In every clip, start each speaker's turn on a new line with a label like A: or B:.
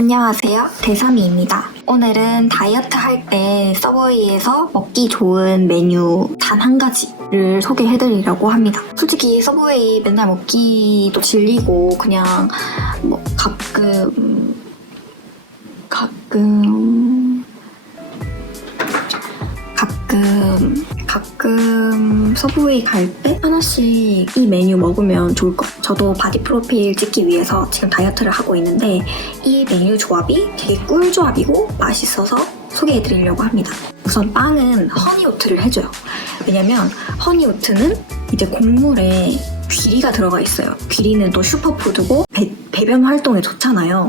A: 안녕하세요. 대삼이입니다. 오늘은 다이어트 할 때 서브웨이에서 먹기 좋은 메뉴 단 한 가지를 소개해드리려고 합니다. 솔직히 서브웨이 맨날 먹기도 질리고 그냥 뭐 가끔 가끔 가끔 가끔 서브웨이 갈 때 하나씩 이 메뉴 먹으면 좋을 것 같아요. 저도 바디 프로필 찍기 위해서 지금 다이어트를 하고 있는데 이 메뉴 조합이 되게 꿀 조합이고 맛있어서 소개해 드리려고 합니다. 우선 빵은 허니오트를 해줘요. 왜냐면 허니오트는 이제 곡물에 귀리가 들어가 있어요. 귀리는 또 슈퍼푸드고 배, 배변 활동에 좋잖아요.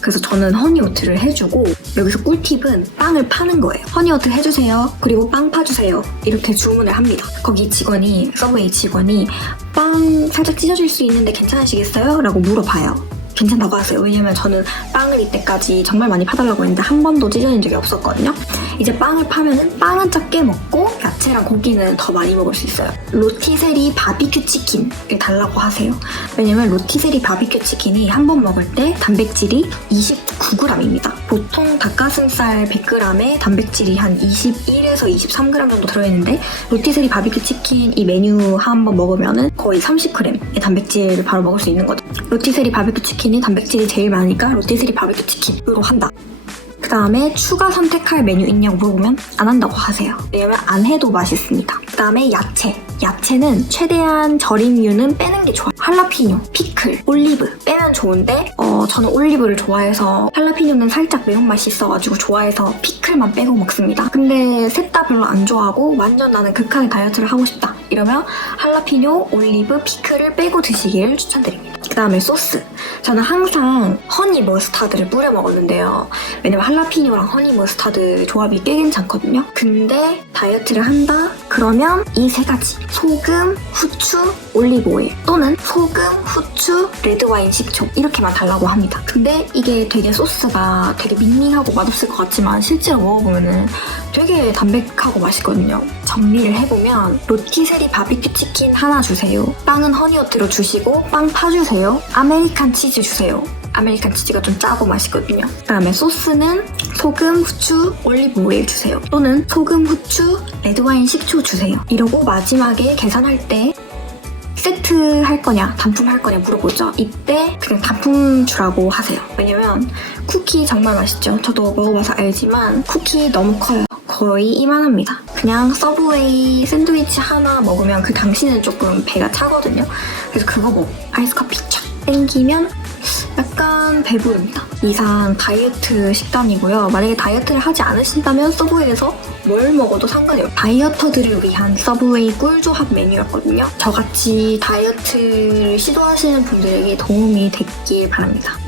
A: 그래서 저는 허니오트를 해주고 여기서 꿀팁은 빵을 파는 거예요. 허니오트 해주세요. 그리고 빵 파주세요. 이렇게 주문을 합니다. 거기 직원이 서브웨이 직원이 빵 살짝 찢어질 수 있는데 괜찮으시겠어요? 라고 물어봐요. 괜찮다고 하세요. 왜냐면 저는 빵을 이때까지 정말 많이 파달라고 했는데 한 번도 찢어진 적이 없었거든요. 이제 빵을 파면은 빵은 적게 먹고 야채랑 고기는 더 많이 먹을 수 있어요. 로티세리 바비큐 치킨을 달라고 하세요. 왜냐면 로티세리 바비큐 치킨이 한 번 먹을 때 단백질이 29g입니다. 보통 닭가슴살 100g에 단백질이 한 21에서 23g 정도 들어있는데 로티세리 바비큐 치킨 이 메뉴 한 번 먹으면은 거의 30g의 단백질을 바로 먹을 수 있는 거죠. 로티세리 바비큐 치킨 이 단백질이 제일 많으니까 로티세리 바비큐 치킨으로 한다. 그 다음에 추가 선택할 메뉴 있냐고 물어보면 안 한다고 하세요. 왜냐면 안 해도 맛있습니다. 그 다음에 야채. 야채는 최대한 절임류는 빼는 게 좋아요. 할라피뇨, 피클, 올리브 빼면 좋은데 어, 저는 올리브를 좋아해서 할라피뇨는 살짝 매운맛이 있어가지고 좋아해서 피클만 빼고 먹습니다. 근데 셋 다 별로 안 좋아하고 완전 나는 극한의 다이어트를 하고 싶다. 이러면 할라피뇨, 올리브, 피클을 빼고 드시길 추천드립니다. 그 다음에 소스. 저는 항상 허니 머스타드를 뿌려 먹었는데요. 왜냐면 할라피뇨랑 허니 머스타드 조합이 꽤 괜찮거든요. 근데 다이어트를 한다? 그러면 이 세 가지. 소금, 후추, 올리브 오일 또는 소금, 후추, 레드와인 식초 이렇게만 달라고 합니다. 근데 이게 되게 소스가 되게 밍밍하고 맛없을 것 같지만 실제로 먹어보면은 되게 담백하고 맛있거든요. 정리를 해보면 로티세리 바비큐 치킨 하나 주세요. 빵은 허니오트로 주시고 빵 파주세요. 아메리칸 치즈 주세요. 아메리칸 치즈가 좀 짜고 맛있거든요. 그다음에 소스는 소금, 후추, 올리브 오일 주세요. 또는 소금, 후추, 레드와인 식초 주세요. 이러고 마지막에 계산할 때 세트 할 거냐, 단품 할 거냐 물어보죠. 이때 그냥 단품 주라고 하세요. 왜냐면 쿠키 정말 맛있죠. 저도 먹어봐서 알지만 쿠키 너무 커요. 거의 이만합니다. 그냥 서브웨이 샌드위치 하나 먹으면 그 당시는 조금 배가 차거든요. 그래서 그거 먹고 아이스 커피 쫙 땡기면 약간 배부릅니다. 이상 다이어트 식단이고요. 만약에 다이어트를 하지 않으신다면 서브웨이에서 뭘 먹어도 상관이 없어요. 다이어터들을 위한 서브웨이 꿀조합 메뉴였거든요. 저같이 다이어트를 시도하시는 분들에게 도움이 됐길 바랍니다.